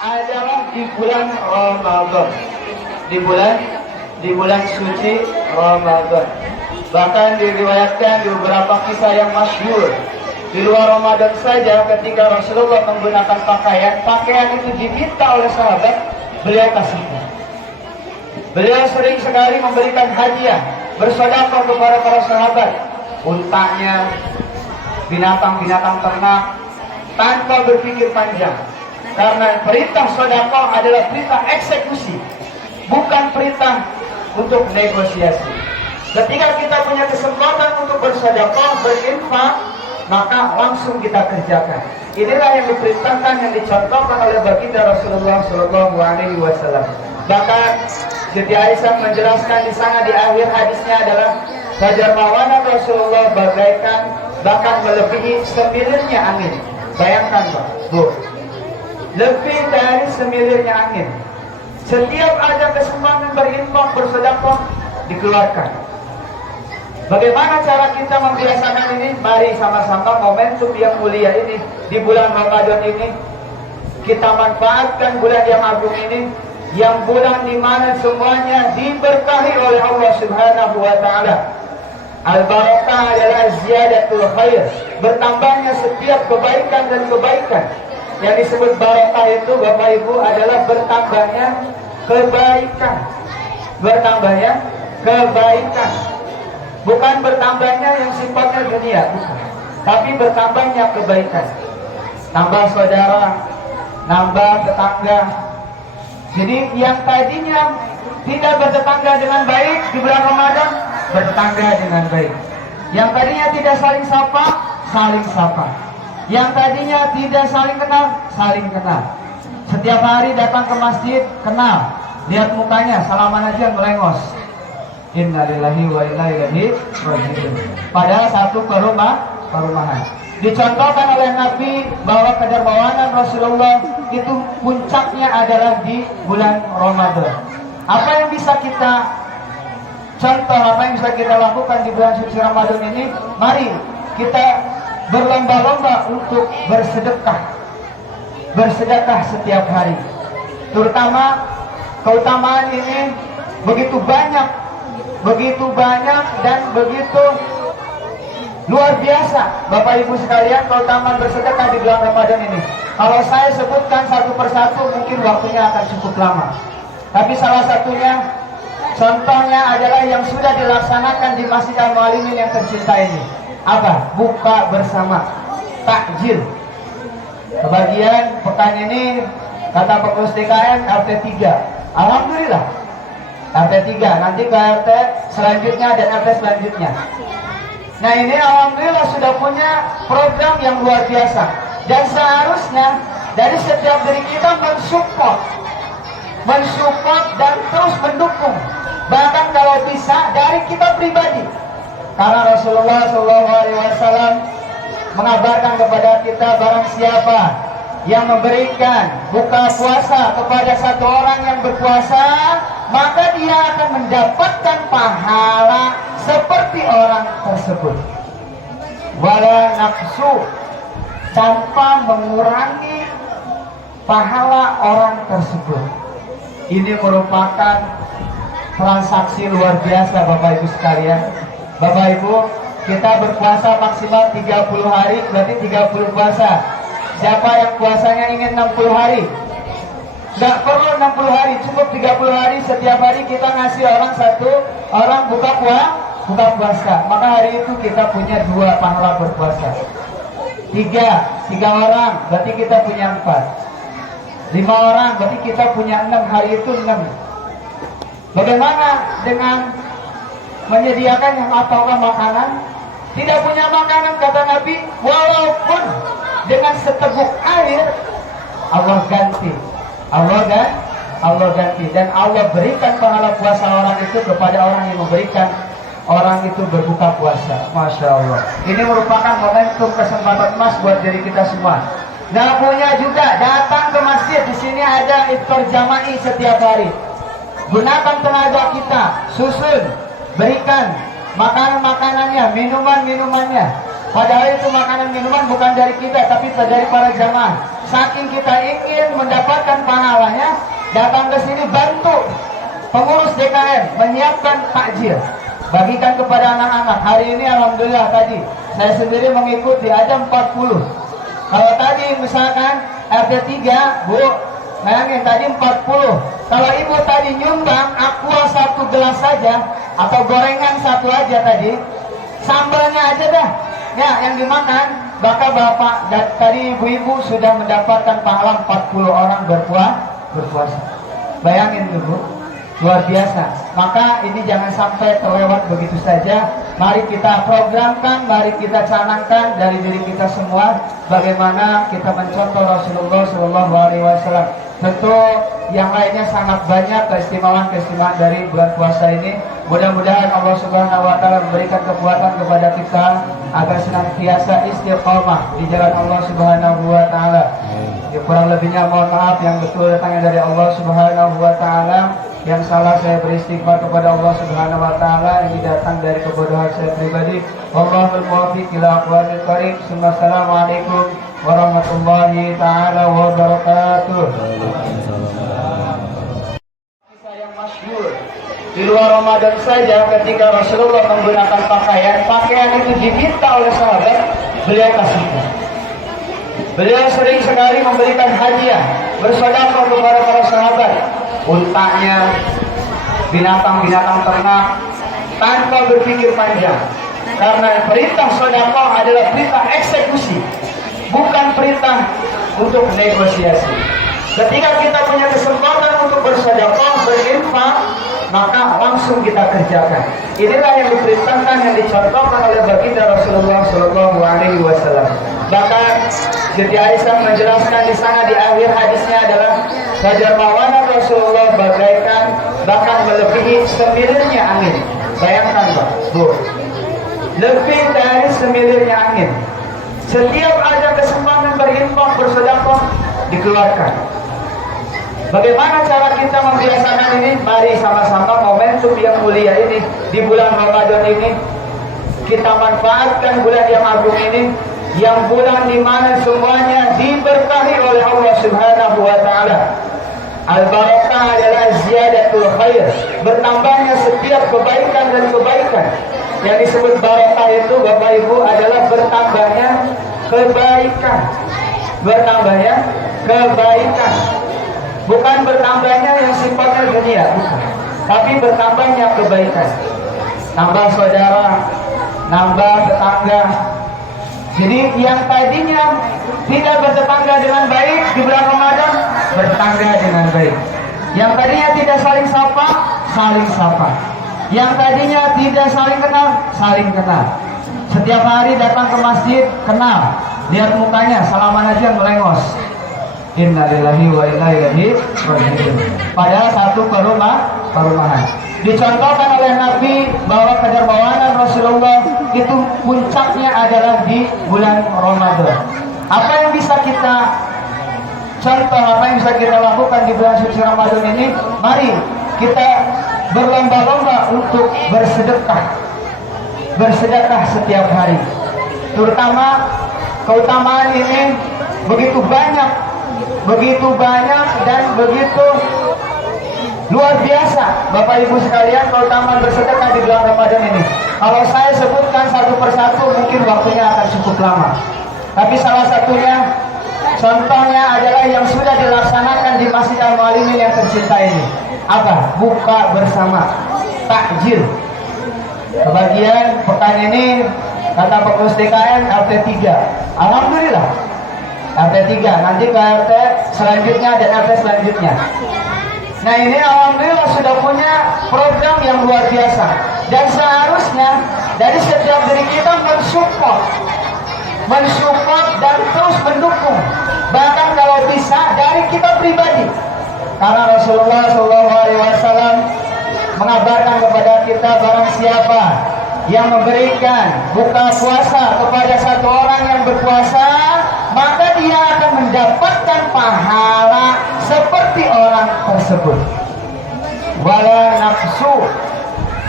adalah di bulan Ramadan. Di bulan suci Ramadan. Bahkan diriwayatkan di beberapa kisah yang masyhur, di luar Ramadan saja ketika Rasulullah menggunakan pakaian itu diminta oleh sahabat, beliau kasihkan. Beliau sering sekali memberikan hadiah, bersedekah kepada para sahabat, untanya, binatang-binatang ternak, tanpa berpikir panjang. Karena perintah sedekah adalah perintah eksekusi, bukan perintah untuk negosiasi. Ketika kita punya kesempatan untuk bersedekah, berinfak, maka langsung kita kerjakan. Inilah yang diperintahkan, yang dicontohkan oleh baginda Rasulullah Shallallahu Alaihi Wasallam. Bahkan Siti Aisyah menjelaskan di sana di akhir hadisnya adalah fajarmawana Rasulullah bagaikan bahkan melebihi semilirnya angin. Bayangkan Pak, Bu, lebih dari semilirnya angin. Setiap ada kesempatan berinfak, bersedekah, dikeluarkan. Bagaimana cara kita membiasakan ini? Mari sama-sama momentum yang mulia ini di bulan Ramadan ini kita manfaatkan bulan yang agung ini, yang bulan di mana semuanya diberkahi oleh Allah Subhanahu wa taala. Al-barakah adalah ziyadatul khair, bertambahnya setiap kebaikan dan kebaikan. Yang disebut barakah itu Bapak Ibu adalah bertambahnya kebaikan. Bertambahnya kebaikan. Bukan bertambahnya yang sifatnya dunia, bukan. Tapi bertambahnya kebaikan. Nambah saudara, nambah tetangga. Jadi yang tadinya tidak bertetangga dengan baik di bulan Ramadan, bertetangga dengan baik. Yang tadinya tidak saling sapa, saling sapa. Yang tadinya tidak saling kenal, saling kenal. Setiap hari datang ke masjid, kenal. Lihat mukanya, salaman aja melengos. Innalillahi wa inna ilaihi raji'un. Padahal satu perumahan. Dicontohkan oleh Nabi bahwa kedermawanan Rasulullah itu puncaknya adalah di bulan Ramadan. Apa yang bisa kita contoh, apa yang bisa kita lakukan di bulan suci Ramadan ini? Mari kita berlomba-lomba untuk bersedekah. Bersedekah setiap hari. Terutama keutamaan ini begitu banyak dan begitu luar biasa Bapak Ibu sekalian, keutamaan bersedekah di bulan Ramadan ini. Kalau saya sebutkan satu persatu mungkin waktunya akan cukup lama. Tapi salah satunya, contohnya adalah yang sudah dilaksanakan di Masjid Al-Mu'allimin yang tercinta ini. Apa? Buka bersama, takjil. Kebagian pekan ini kata pengurus DKM RT 3. Alhamdulillah. RT 3, nanti ke RT selanjutnya dan RT selanjutnya. Nah ini alhamdulillah sudah punya program yang luar biasa. Dan seharusnya dari setiap diri kita mensupport dan terus mendukung. Bahkan kalau bisa dari kita pribadi. Karena Rasulullah SAW mengabarkan kepada kita barang siapa yang memberikan buka puasa kepada satu orang yang berpuasa, maka dia akan mendapatkan pahala seperti orang tersebut. Wala nafsu, tanpa mengurangi pahala orang tersebut. Ini merupakan transaksi luar biasa Bapak Ibu sekalian. Bapak Ibu, kita berpuasa maksimal 30 hari, berarti 30 puasa. Siapa yang puasanya ingin 60 hari? Nggak perlu 60 hari, cukup 30 hari. Setiap hari kita ngasih satu orang buka puasa. Maka hari itu kita punya 2 pahala berpuasa. 3 orang, berarti kita punya 4. 5 orang, berarti kita punya 6. Hari itu 6. Bagaimana dengan menyediakan yang ataukah makanan? Tidak punya makanan, kata Nabi, walaupun dengan seteguk air, Allah ganti dan Allah berikan pahala puasa orang itu kepada orang yang memberikan orang itu berbuka puasa. Masya Allah, ini merupakan momentum kesempatan emas buat diri kita semua. Nah punya juga datang ke masjid. Di sini ada iftar jama'i setiap hari. Gunakan tenaga kita, susun, berikan makanan-makanannya, minuman-minumannya. Padahal itu makanan minuman bukan dari kita, tapi dari para jamaah. saking kita ingin mendapatkan pahalanya, datang ke sini bantu pengurus DKM menyiapkan takjil, bagikan kepada anak-anak. Hari ini alhamdulillah tadi saya sendiri mengikuti ada 40. Kalau tadi misalkan RT 3, Bu, bayangin tadi 40. Kalau ibu tadi nyumbang aqua 1 gelas saja atau gorengan 1 aja tadi, sambalnya aja dah ya yang dimakan, maka bapak dan tadi ibu-ibu sudah mendapatkan pahala 40 orang berpuasa. Bayangin dulu, luar biasa. Maka ini jangan sampai terlewat begitu saja. Mari kita programkan, mari kita canangkan dari diri kita semua bagaimana kita mencontoh Rasulullah SAW. Tentu yang lainnya sangat banyak keistimewaan dari bulan puasa ini. Mudah-mudahan Allah Subhanahu wa taala memberikan kekuatan kepada kita agar senantiasa istiqomah di jalan Allah Subhanahu wa taala. Ya, kurang lebihnya mohon maaf, yang betul datangnya dari Allah Subhanahu wa taala. Yang salah saya beristighfar kepada Allah Subhanahu wa taala, ini datang dari kebodohan saya pribadi. Wallahul muwaffiq ila aqwamit thoriq. Assalamualaikum warahmatullahi taala wabarakatuh. Kisah yang masyhur di luar Ramadan saja, ketika Rasulullah menggunakan pakaian itu diminta oleh sahabat, beliau kasihkan. Beliau sering sekali memberikan hadiah, bersedekah kepada para sahabat, untanya, binatang-binatang ternak, tanpa berpikir panjang. Karena perintah sedekah adalah perintah eksekusi, bukan perintah untuk negosiasi. Ketika kita punya kesempatan untuk bersedekah, berinfak, maka langsung kita kerjakan. Inilah yang diperintahkan, yang dicontohkan oleh baginda Rasulullah SAW. Bahkan Siti Aisyah menjelaskan di sana di akhir hadisnya adalah dermawanan Rasulullah bagaikan bahkan melebihi semilirnya angin. Bayangkan Pak, Bu, lebih dari semilirnya angin. Setiap ada kesempatan berinfak, bersedekah, dikeluarkan. Bagaimana cara kita membiasakan ini? Mari sama-sama momentum yang mulia ini di bulan Ramadan ini kita manfaatkan bulan yang agung ini, yang bulan di mana semuanya diberkahi oleh Allah Subhanahu wa taala. Al-barakah adalah ziyadatul khair, bertambahnya setiap kebaikan dan kebaikan. Yang disebut barakah itu Bapak Ibu adalah bertambahnya kebaikan. Bertambahnya kebaikan. Bukan bertambahnya yang sifatnya dunia, bukan. Tapi bertambahnya kebaikan. Nambah saudara, nambah tetangga. Jadi yang tadinya tidak bertetangga dengan baik di bulan Ramadan, bertetangga dengan baik. Yang tadinya tidak saling sapa, saling sapa. Yang tadinya tidak saling kenal, saling kenal. Setiap hari datang ke masjid, kenal. Lihat mukanya, salaman aja melengos. Innalillahi wa inna ilaihi raji'un. Padahal satu perumahan. Dicontohkan oleh Nabi bahwa kedermawanan Rasulullah itu puncaknya adalah di bulan Ramadan. Apa yang bisa kita contoh, apa yang bisa kita lakukan di bulan suci Ramadan ini? Mari kita berlomba-lomba untuk bersedekah. Bersedekah setiap hari. Terutama keutamaan ini begitu banyak dan begitu luar biasa Bapak Ibu sekalian, keutamaan bersedekah di bulan Ramadan ini. Kalau saya sebutkan satu persatu mungkin waktunya akan cukup lama. Tapi salah satunya, contohnya adalah yang sudah dilaksanakan di Masjid Al-Mu'allimin yang tercinta ini. Apa? Buka bersama, takjil. Kebagian pekan ini kata pengurus DKM RT 3. Alhamdulillah. RT 3, nanti ke RT selanjutnya dan RT selanjutnya. Nah ini alhamdulillah sudah punya program yang luar biasa. Dan seharusnya dari setiap diri kita mensupport dan terus mendukung. Bahkan kalau bisa dari kita pribadi. Karena Rasulullah SAW mengabarkan kepada kita, barang siapa yang memberikan buka puasa kepada satu orang yang berpuasa, maka dia akan mendapatkan pahala seperti orang tersebut. Wala nafsu,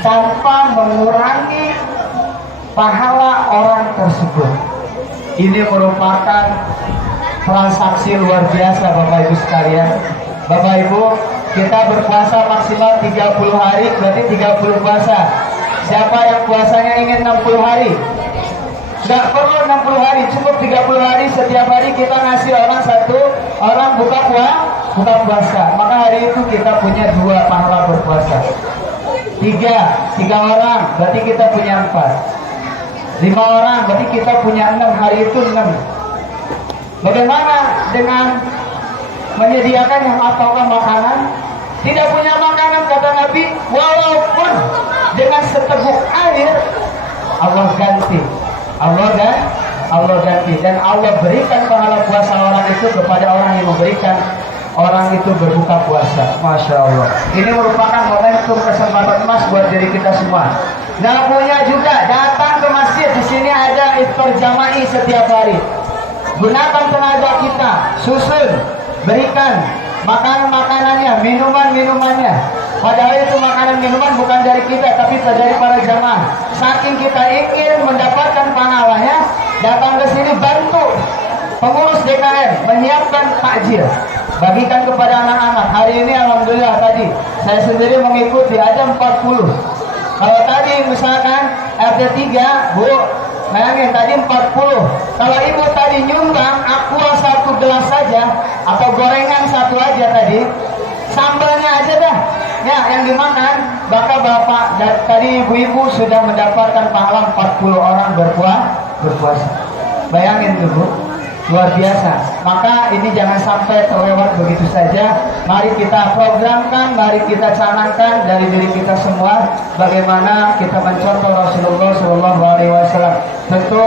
tanpa mengurangi pahala orang tersebut. Ini merupakan transaksi luar biasa Bapak Ibu sekalian. Bapak Ibu, kita berpuasa maksimal 30 hari, berarti 30 puasa. Siapa yang puasanya ingin 60 hari? Nggak perlu 60 hari, cukup 30 hari. Setiap hari kita ngasih satu orang buka puasa. Maka hari itu kita punya 2 pahala berpuasa. 3 orang, berarti kita punya 4. 5 orang, berarti kita punya 6. Hari itu 6. Bagaimana dengan menyediakan yang ataukah makanan? Tidak punya makanan, kata Nabi, walaupun dengan seteguk air, Allah ganti. Allah ganti, dan Allah berikan pahala puasa orang itu kepada orang yang memberikan orang itu berbuka puasa. Masya Allah. Ini merupakan momentum kesempatan emas buat diri kita semua. Nah, punya juga datang ke masjid. Di sini ada iftar jama'i setiap hari. Gunakan tenaga kita, susun, berikan makanan-makanannya, minuman-minumannya. Padahal itu makanan minuman bukan dari kita, tapi dari para jamaah. Saking kita ingin mendapatkan pahalanya, datang ke sini bantu pengurus DKM menyiapkan takjil, bagikan kepada anak-anak. Hari ini alhamdulillah tadi saya sendiri mengikuti ada 40. Kalau tadi misalkan RT 3, Bu, bayangin tadi 40. Kalau ibu tadi nyumbang aqua 1 gelas saja atau gorengan 1 aja tadi, sambalnya aja dah ya yang dimakan, maka bapak dan tadi ibu-ibu sudah mendapatkan pahala 40 orang berpuasa. Bayangin tuh Bu, luar biasa. Maka ini jangan sampai terlewat begitu saja. Mari kita programkan, mari kita canangkan dari diri kita semua bagaimana kita mencontoh Rasulullah SAW. Tentu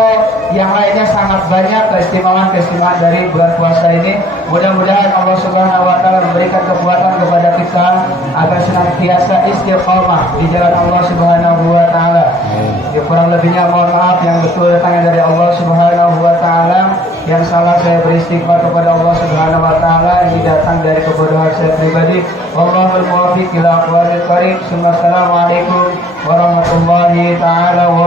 yang lainnya sangat banyak keistimewaan dari bulan puasa ini. Mudah-mudahan Allah Subhanahu wa taala memberikan kekuatan kepada kita agar senantiasa istiqomah di jalan Allah Subhanahu wa taala. Ya, kurang lebihnya mohon maaf, yang betul datangnya dari Allah Subhanahu wa taala. Yang salah saya beristighfar kepada Allah Subhanahu wa taala. Ini datang dari kebodohan saya pribadi. Wallahul muwaffiq ila aqwamil karim. Assalamualaikum warahmatullahi taala wabarakatuh.